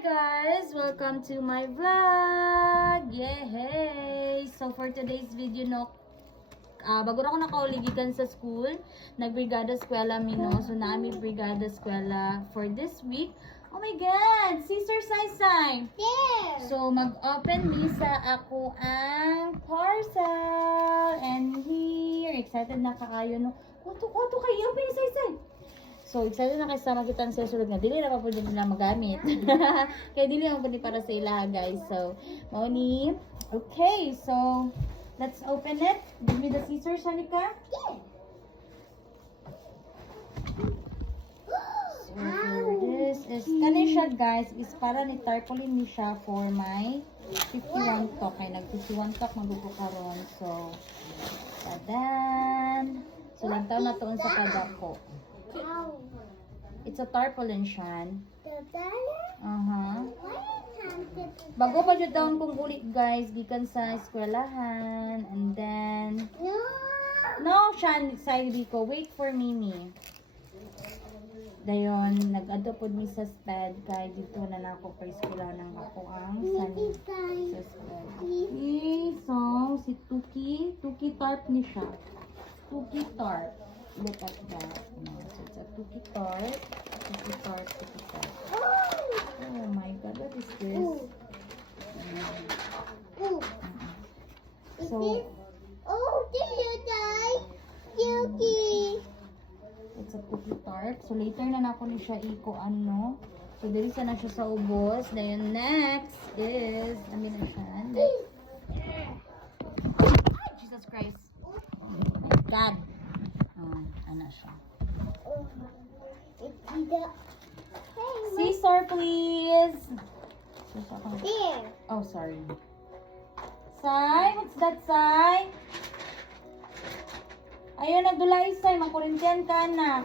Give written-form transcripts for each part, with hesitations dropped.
guys! Welcome to my vlog! Yay! So for today's video, no, bago na ako nakauligikan sa school, nag-brigada eskwela mi, no? So naami brigada eskwela for this week. Oh my God! Sister Sai-Sai! There! So mag-open mi sa ako ang parcel. And here, excited na kaayo, no? Kuto kayo, open ni Sai-Sai! So, excited na kayo sa makita sa sulod nga. Dili na pa po din nila magamit. Kaya dili na po din para sa ila, guys. So, Moni. Okay, so, let's open it. Give me the scissors, Shanika. Yeah! So, this is, kani siya, guys, is para ni tarpaulin ni siya for my 51 talk. Kaya nag-51 talk magugo karon. So, tadan. So, lantaw na tuon sa kadako. It's a tarpaulin siya. The banner? Why can't Bago pa jud daw kung ulit, guys, gikan sa eskwelahan. And then, no, Shan, Sairi ko, wait for Mimi. Dayon, nag-adto pod mi sa SPED, kay dito na nako pa eskwelahan ng ako ang sa SPED. So, si Tuki Tarp ni siya. Tuki Tarp. Look at that. No, so it's a Tuki Tarp. Tuki Tarp. Oh my God, what is this? So, did you die? Yuki! it's a Cookie Tart. So, later na nako ni siya iko ano. So, dili sa na siya sa ubos. Then, next is, amin na siya. Ay, Jesus Christ. Oh my God. Ano siya. Scissor, please. There! Oh, sorry. Sai, what's that, Sai? Ayun, nagdulay, Sai. Makurintiyan ka na.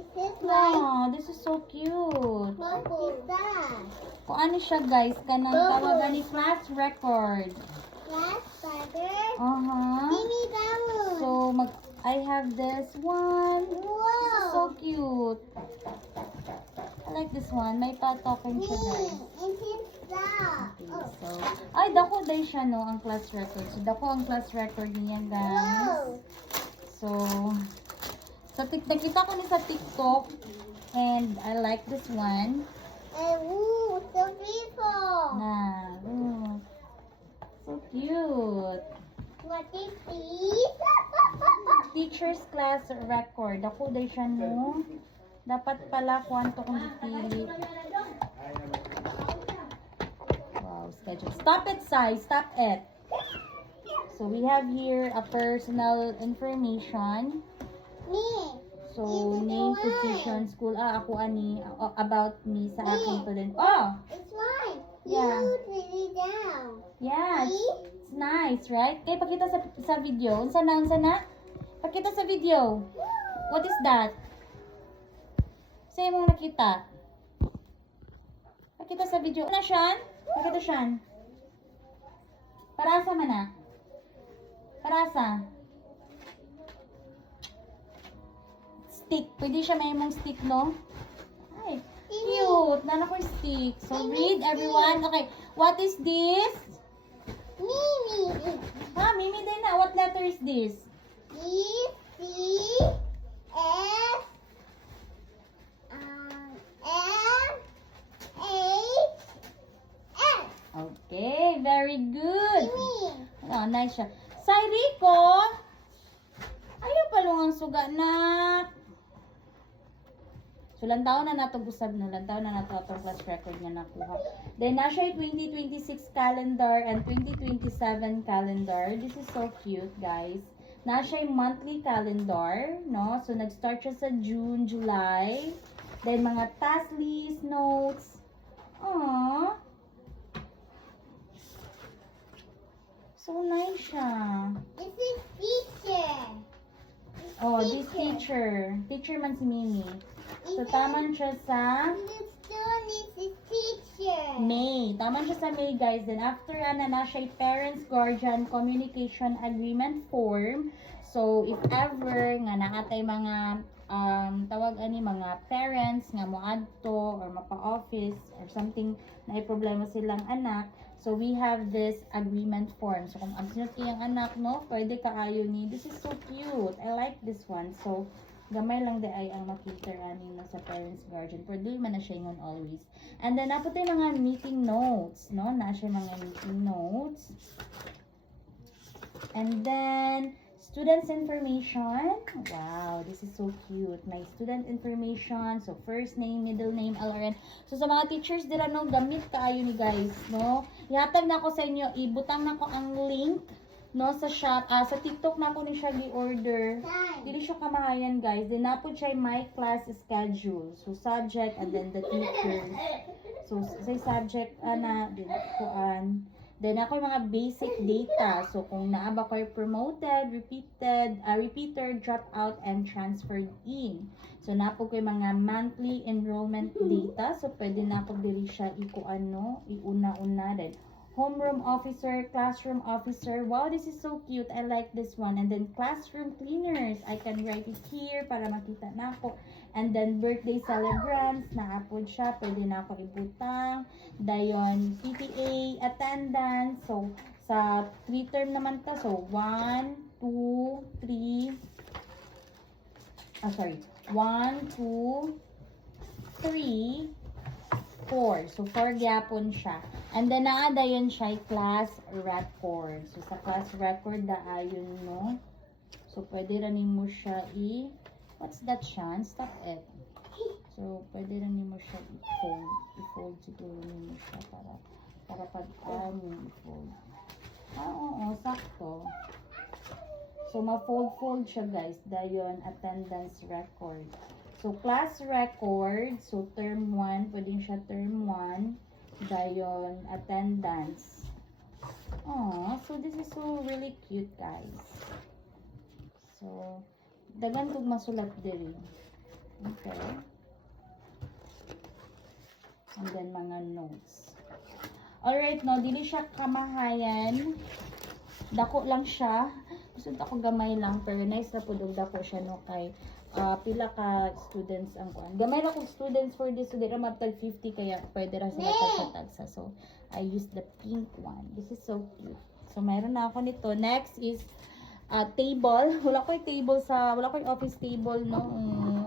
Is this right? Wow, this is so cute. What is that? Kung ano siya, guys, kanang tawagan ni class record. Last butter? Uh-huh. Give me that one. So, I have this one. This is so Whoa! cute. I like this one. May pa-token siya, guys. And it's that. Okay, so, ay, dako day siya, no, ang class record. So, dako ang class record niya, guys. So, nakita ko ni sa TikTok, and I like this one. And ooh, so beautiful. Look. So cute. What is this? Teacher's class record. Ako day siya, no? Dapat pala kwanto kong ipili. Wow, schedule. Stop it, Sai. Stop it. So, we have here a personal information. Me. So, name, position, school. Ako ani, about me sa aking student. Oh! It's mine. Yeah. You put it down. Yeah, See? it's nice, right? Kaya pakita sa video. Unsa na? Pakita sa video. What is that? Sa'yo mong nakita. Pakita sa video. Ano, Sean? Pakita, Sean. Parasa man na. Parasa. Stick. Pwede siya may mong stick, no? Ay, cute. Nana ko yung stick. So, read, everyone. Okay, what is this? Mimi. Ha, Mimi din na. What letter is this? E, C, F, M, H, N. Okay, very good. Mimi. Oh, nice siya. Say, Rico. Ayaw palungang suga na. So, lantaw na nato busab na. Lantaw na nato atong class record nga nakuha. Then, na siya 2026 calendar and 2027 calendar. This is so cute, guys. Na siya monthly calendar, no? So, nag-start siya sa June, July. Then, mga task list, notes. Aww. So nice siya. This is teacher. Oh, this teacher. Teacher man si Mimi. So, taman siya sa This one is teacher. May. Taman siya sa May, guys. Then, after na siya parents guardian communication agreement form. So if ever nga naatay mga tawag ani mga parents nga moadto or mapa-office or something na ay problema silang anak, so we have this agreement form. So kung absent kayang anak, no, pwede kaayo ni, this is so cute, I like this one. So gamay lang di ay ang makita ani no sa parents guardian, pwede man na siya ingon always. And then napot tayo mga meeting notes, no, na siya mga meeting notes. And then students information. Wow, this is so cute. My student information. So, first name, middle name, LRN. So, sa mga teachers dila, no, gamit kaayo ni guys, no. Ihatag na ako sa inyo, ibutang na ko ang link, no, sa shop. Sa TikTok na ako ni siya gi-order. Dili siya kamahayan, guys. Then, napod siya my class schedule. So, subject, and then the teachers. So, sa subject, then ako yung mga basic data. So kung naaba ko promoted, repeater, dropout, and transferred in. So napo ko yung mga monthly enrollment data. So pwede na ako diri siya iuna-una din. Homeroom officer, classroom officer. Wow, this is so cute. I like this one. And then classroom cleaners. I can write it here para makita na ako. And then birthday celebrants, naapod siya. Pwede na ako ibutang. Dayon, PTA attendance. So, sa 3 term naman ta. So, 1, 2, 3. 1, 2, 3, 4. So, 4 gyapon siya. And then, dayon siya class record. So, sa class record, daayon, no? So, pwede ranin mo siya what's that, Sean? Stop it. So, pwede ranin mo siya i-fold siguro mo siya para pag-arm i-fold. Oo, sakto. So, ma-fold siya, guys. Dayon, attendance record. So, class record. So, term 1. Pwede siya term 1. Dayon, attendance. Oh, so this is so really cute, guys. So, dagan kog masulat diri. Okay. And then, mga notes. Alright, no, dili siya kamahayan. Dako lang siya. Gusto ako gamay lang, pero nice na po dako siya, no, kay pila ka students ang kuan. Gamay ra kog students for this, so dira matag 50 kaya pwede ra sila tagsa. So I use the pink one. This is so cute. So mayroon na ako nito. Next is table. Wala ko yung office table, no.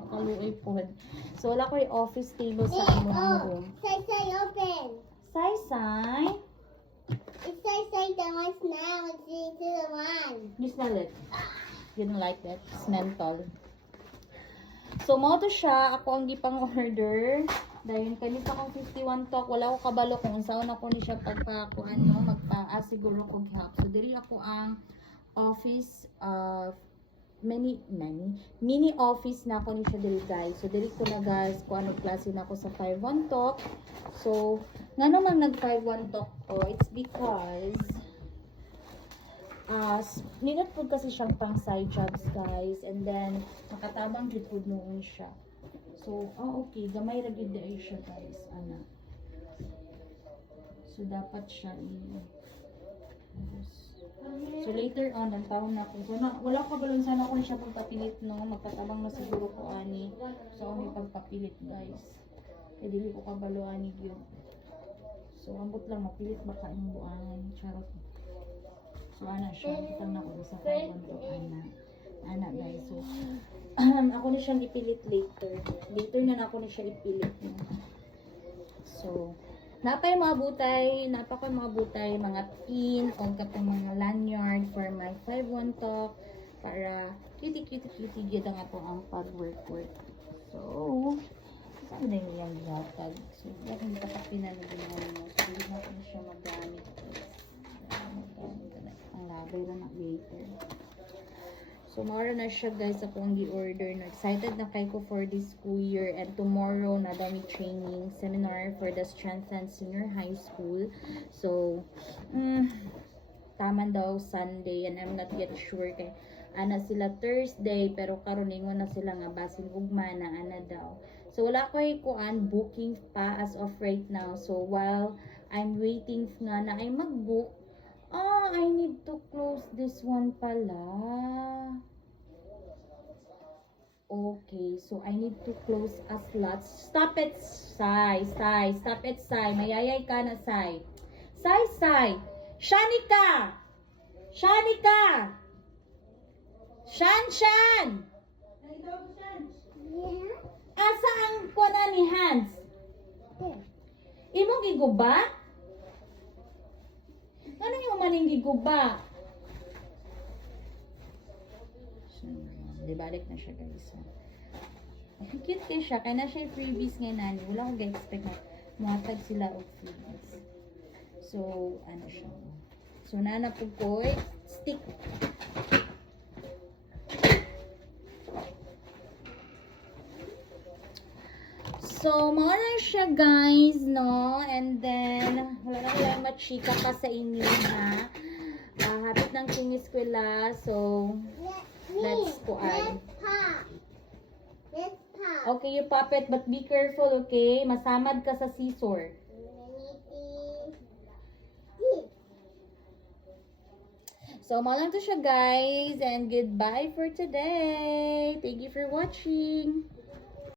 Kaluoy po. So wala ko yung office table sa among room. Say, open. Say. It say the one smell and see to the one. You smell it. You don't like that. It's menthol. So, mo to siya. Ako ang gipang order. Dahil kanina akong 51 talk. Wala ko kabalo kung saan ako ni siya magpa-asiguro kong help. So, diri ako ang office mini office na ako ni siya diri, guys. So, diri ko na, guys, kung ano klase na ako sa 5-1 talk. So, nga naman nag-5-1 talk ko, it's because ninot po kasi siyang pang side jobs, guys, and then nakatabang jud po noon siya. So, okay, gamay ra gyud dai siya, guys, ana. So, dapat siya so, later on, ang taon na ako. So, wala ko balon sana kung siya pagpapilit, no? Magtatabang na siguro ko ani. So, may pagpapilit, guys. Kaya dili ko kabalo ani yun. So, ambot lang, mapilit baka yung buangan. Charot. So, ana siya. Kitang na ko sa kawan to, ana, guys. So, ako na siyang ipilit later. Later na ako na siya ipilit. No? So, napay mga butay, mga pin, o katong mga lanyard for my 5-1 talk, para cutie gid ang ato ang pag-work. So, saan na yung gatag? So, bakit hindi ka pinanagin mo? So, hindi na ko siya magamit. Ang labay na later. So, mara na siya, guys, ako ang gi-order. No? Excited na kayo ko for this school year. And tomorrow, nadami training seminar for the Strengthened Senior High School. So, taman daw Sunday. And I'm not yet sure kay ana sila Thursday. Pero karon ingon na sila nga basin ugma na ana daw. So, wala ko kuan booking pa as of right now. So, while I'm waiting nga na ay mag-book, I need to close this one pala. Okay, so I need to close a slot. Stop it, Sai. Sai. Stop it, Sai. Mayayay ka na, Sai. Sai, Sai. Shanika! Shanika! Shan, Shan! Yeah. Asa ang kuha ni Hans? There. Imong giguba? Ano yung maning giguba? Di balik na siya, guys. Cute kayo siya. Kaya na siya yung freebies ngayon, nani. Wala akong ga-expect na muhatag sila o freebies. So, ano siya. So, nanapog ko, stick. So, mga na siya, guys, no? And then, wala na lang machika pa sa inyo, ha? Hapit ng kingiskwela. So, let's go on. Let's pop. Let's pop. Okay, you pop it, but be careful, okay? Masamad ka sa scissor. So, mga lang to siya, guys. And goodbye for today. Thank you for watching.